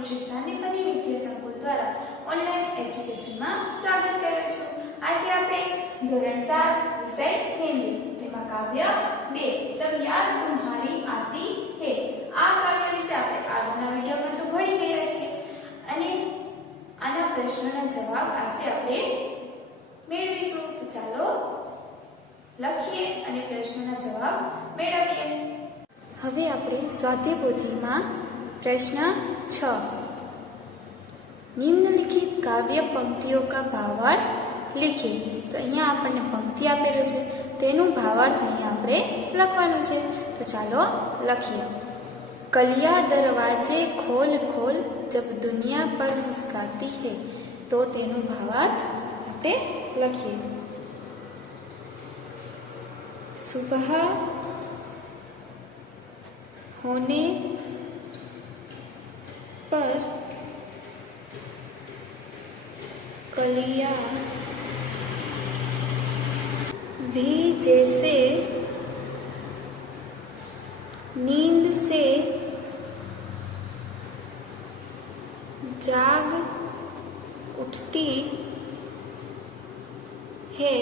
તમારું શ્રી શાંતિપની વિદ્યા સંકુલ દ્વારા ઓનલાઈન એજ્યુકેશનમાં સ્વાગત કરું છું। આજે આપણે ધોરણ 7 વિષય હિન્દી તેમાં કાવ્ય 2 તબ યાદ तुम्हारी आती है આ કાવ્ય વિશે આપણે આગળના વિડિયોમાં તો ભણી ગયા છીએ અને આના પ્રશ્નોના જવાબ આજે આપણે મેળવીશું। તો ચાલો લખીએ અને પ્રશ્નોના જવાબ મેળવીએ। હવે આપણે સ્વાધ્યાય પોથીમાં प्रश्न 6 निम्नलिखित काव्य पंक्तियों का भावार्थ लिखिए। तो अहींया आपने पंक्ति आपेलो छे तेनु भावार्थ अहींया आपणे लखवानुं छे। तो चालो लखीए। कलिया दरवाजे खोल खोल जब दुनिया पर मुस्काती है। तो तेनु भावार्थ आपणे लखीए। सुबह होने पर कलियां भी जैसे नींद से जाग उठती है,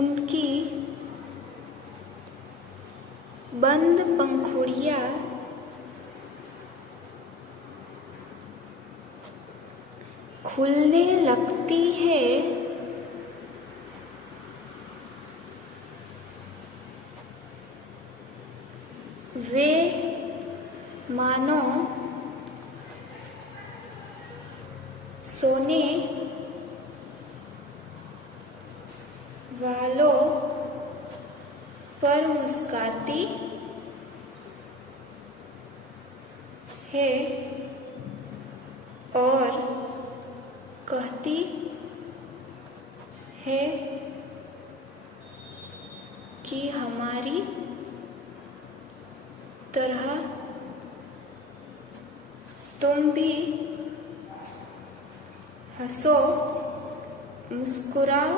उनकी बंद पंखुड़ियां खुलने लगती है, वे मानो सोने वालों पर मुस्काती है और कहती है कि हमारी तरह तुम भी हंसो मुस्कुराओ,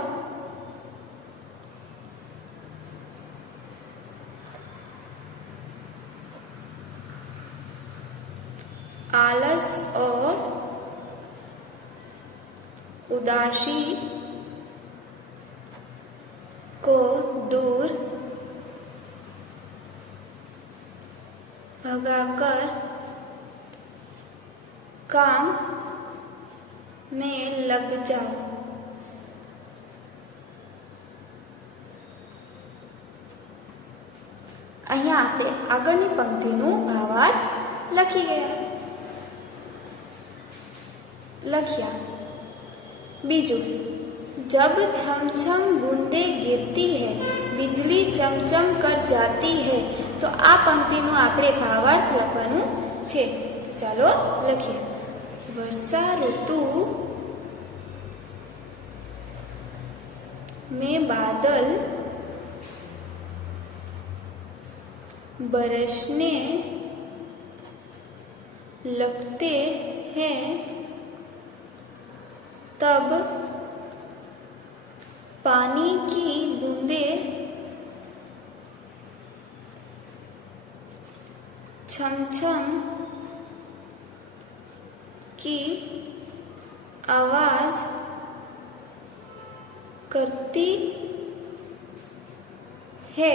आलस और उदासी को दूर भगाकर काम में लग जाओ। अहींया आपणे आगळनी पंक्तिनुं भावार्थ लखी गया। लखिया। बीजू, जब छम छम बूंदे गिरती है बिजली चमचम कर जाती है। तो आ पंक्तिनुं आपणे भावार्थ लखवानुं छे। चालो लखीए। वर्षा ऋतु में बादल बरसने लगते हैं तब पानी की बूंदें छम छम की आवाज करती है।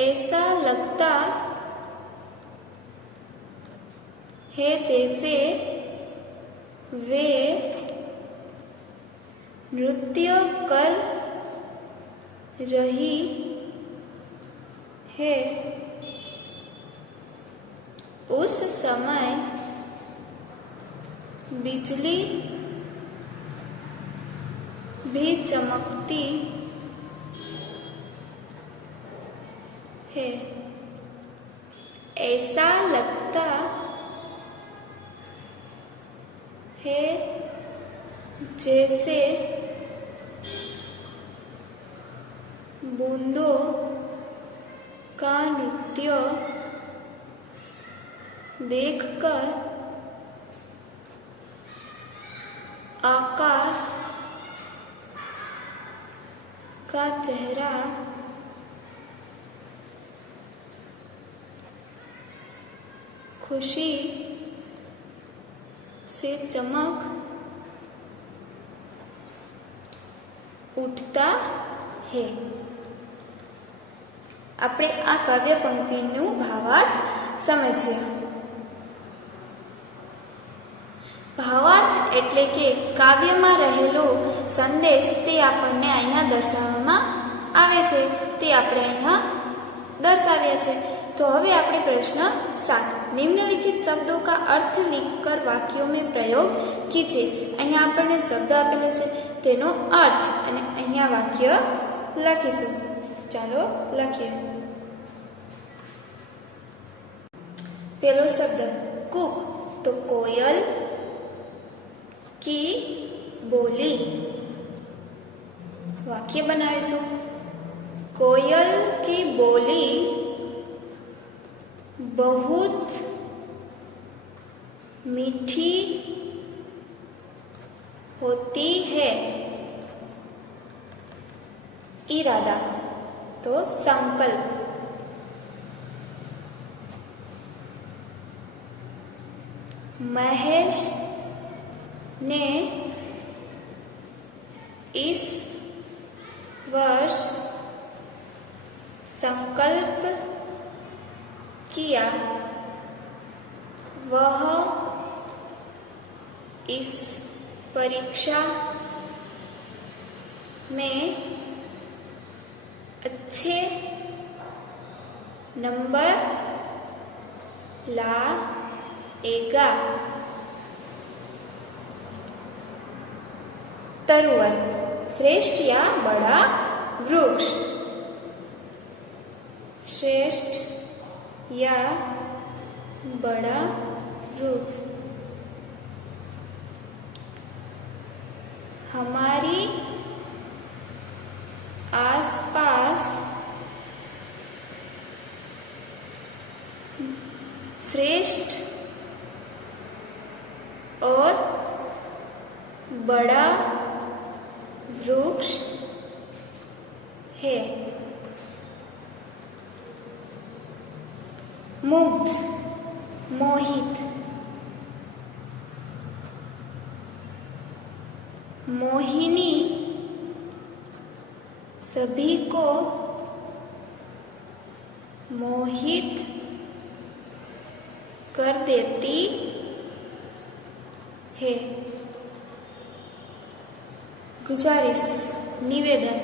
ऐसा लगता है जैसे वे नृत्य कर रही है। उस समय बिजली भी चमकती है। ऐसा लगता है जैसे बूंदों का नृत्य देखकर आकाश का चेहरा खुशी से चमक उठता है। આપણે આ કાવ્ય પંક્તિનું ભાવાર્થ સમજીએ। ભાવાર્થ એટલે કે કાવ્યમાં રહેલો સંદેશ તે આપણને અહીંયા દર્શાવવામાં આવે છે, તે આપણે અહીંયા દર્શાવ્યા છે। तो હવે આપણે પ્રશ્ન 7 निम्नलिखित शब्दों का अर्थ लिखकर वाक्यों में प्रयोग कीजिए। અહીંયા આપણને શબ્દ આપેલો છે તેનો અર્થ અને અહીંયા વાક્ય લખીશું। ચાલો લખીએ। पहलो शब्द कुक, तो कोयल की बोली। वाक्य बनावीशु। कोयल की बोली बहुत मीठी होती है। इरादा, तो संकल्प। महेश ने इस वर्ष संकल्प किया वह इस परीक्षा में अच्छे नंबर लाएगा। तरुवर, श्रेष्ठ या बड़ा वृक्ष। श्रेष्ठ या बड़ा वृक्ष। हमारी आसपास श्रेष्ठ और बड़ा वृक्ष है। मुग्ध, मोहित। मोहिनी सभी को मोहित कर देती है। गुजारिश, निवेदन।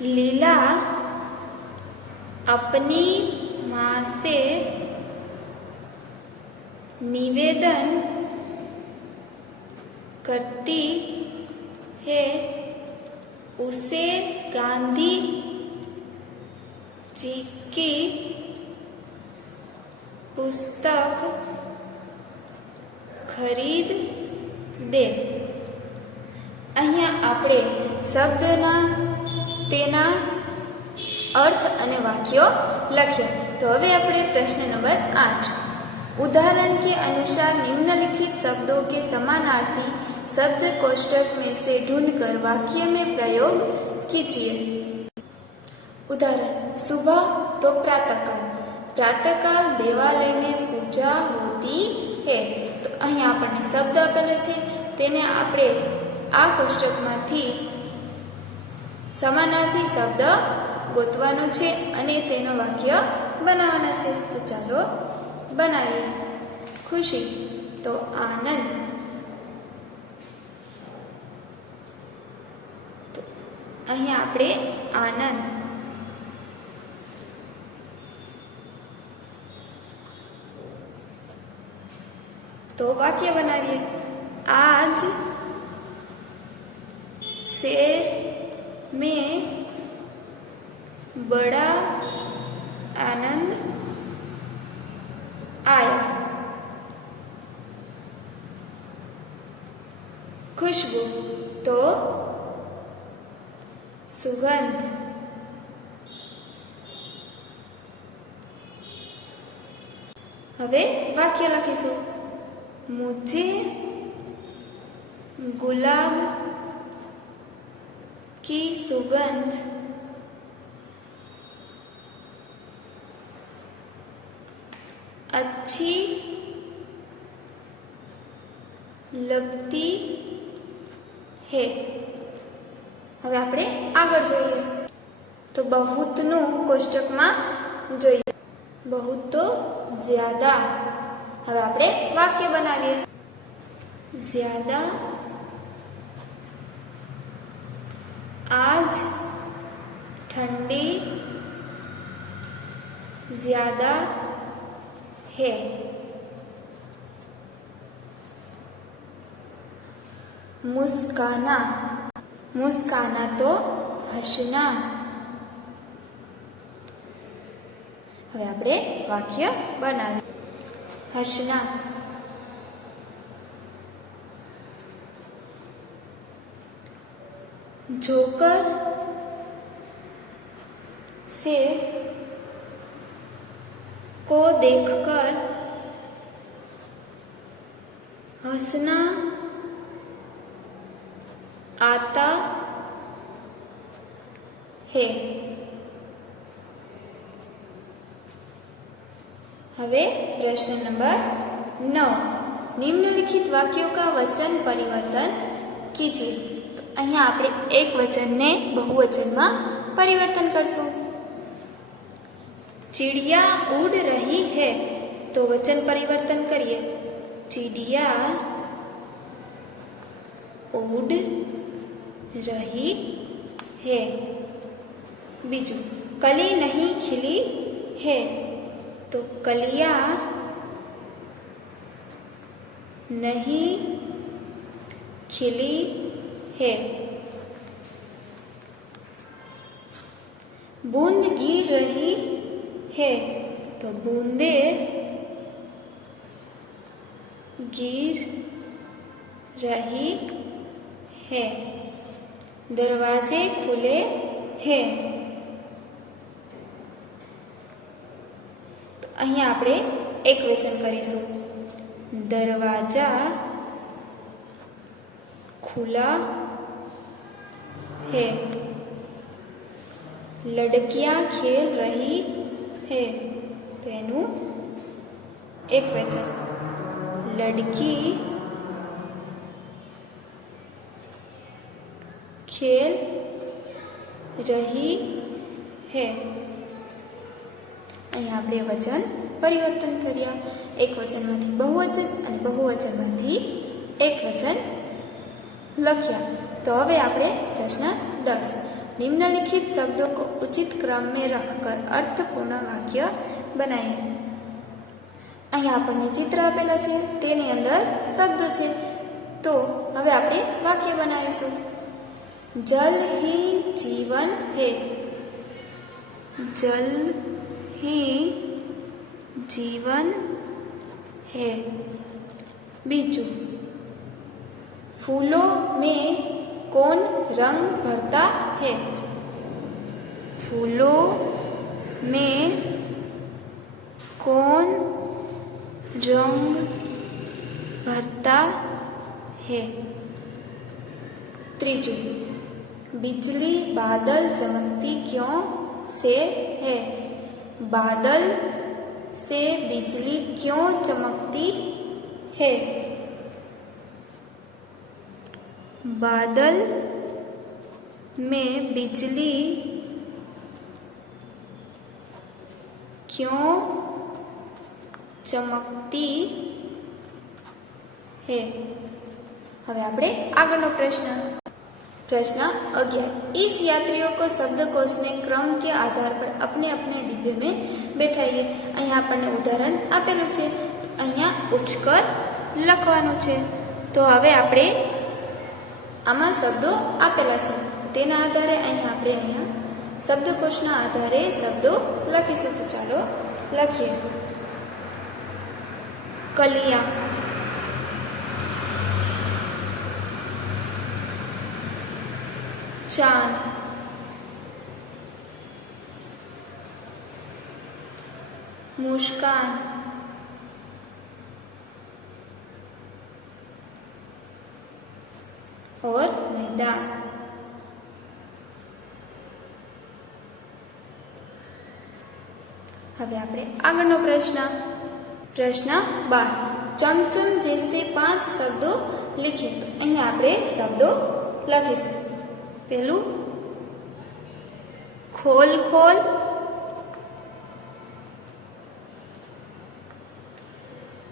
लीला अपनी माँ से निवेदन करती है उसे गांधी जी की पुस्तक खरीद दे। અહીંયા આપણે શબ્દના તેના अर्थ અને વાક્યો લખ્યા। તો હવે આપણે પ્રશ્ન નંબર 8। उदाहरण के अनुसार निम्नलिखित शब्दों के समानार्थी शब्द कोष्ठक में से ढूंढकर वाक्य में प्रयोग कीजिए। उदाहरण, सुबह तो प्रातःकाल। प्रातःकाल देवालय में पूजा होती है। तो અહીં આપણને શબ્દ આપેલો છે તેને આપણે આ કોષ્ટકમાંથી સમાનાર્થી શબ્દ ગોતવાનો છે અને તેનો વાક્ય બનાવવાના છે। તો ચાલો બનાવીએ। ખુશી, તો આનંદ। તો અહીંયા આપણે આનંદ। तो वाक्य बनाइए। आज शहर में बड़ा आनंद आया। खुशबू, तो सुगंध। हवे वाक्य लखीशु। मुझे गुलाब की सुगंध अच्छी लगती है। હવે આપણે આગળ જોઈએ તો બહુતનું કોષ્ટકમાં જોઈએ बहुत तो ज्यादा। હવે આપણે વાક્ય બનાવીએ ज्यादा आज ठंडी ज्यादा है। मुस्काना मुस्काना तो हंसना। હવે આપણે વાક્ય બનાવીએ हंसना। जोकर से को देखकर हंसना आता है। હવે प्रश्न नंबर 9 निम्नलिखित वाक्यों का वचन परिवर्तन कीजिए। तो अहींया आपणे एक वचन ने बहुवचन में परिवर्तन करशुं। चिड़िया उड़ रही है तो वचन परिवर्तन करिए चिड़िया उड़ रही है। बीजू कली नहीं खिली है तो कलियां नहीं खिली है। बूंद गिर रही है तो बूंदे गिर रही है। दरवाजे खुले हैं तो अहीं आपणे एक वचन करीशुं दरवाजा खुला है। लड़कियां खेल रही है तो एनु एक वचन लड़की खेल रही है। अहीं आपणे वचन परिवर्तन कर्या एक वचन मांथी बहुवचन अने बहुवचन मांथी एक वचन लख्या। तो हवे आपणे प्रश्न 10 निम्नलिखित शब्दों को उचित क्रम में रखकर अर्थपूर्ण वाक्य बनाए। अहीं आपणे चित्र आपेला छे तेनी अंदर शब्दों छे तो हवे आपणे वाक्य बनावीशुं। जल ही जीवन है जल ही जीवन है। बीजू फूलों में कौन रंग भरता है फूलों में कौन रंग भरता है। त्रीजू बिजली बादल चमकती क्यों से है बादल से बिजली क्यों चमकती है। बादल में बिजली क्यों चमकती है। हवे आपणे आगळनो प्रश्न 11 इस यात्रियों को शब्दकोश में क्रम के आधार पर अपने अपने डिब्बे में बैठाइए। अहीं आपणे उदाहरण आपेलुं छे अहींया उठकर लखवानुं छे। तो हवे आपणे आमां शब्दों आपेला छे तेना आधारे अहींया आपणे अहींया शब्दकोशना आधारे शब्दों लखीशुं। तो चालो लखीए कलिया चांद मुस्कान और मैदान। हवे आपणे आगळनो प्रश्न प्रश्न 12 चमचम जैसे 5 शब्दों लिखिए। तो अहीं आपणे शब्दों लखीशुं। पहेलुं खोल खोल,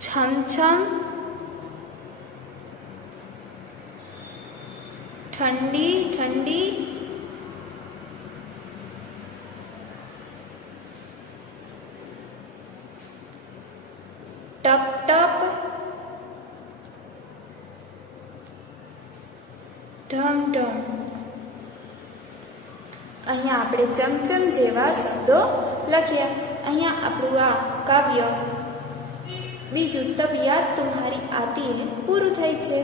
छम छम, ठंडी ठंडी, टप टप, ढम ढम। अहींया आपणे चमचम जेवा शब्दों लख्या। अहींया आपणुं आ काव्य बीजू तब याद तुम्हारी आती है पूरुं थाय छे।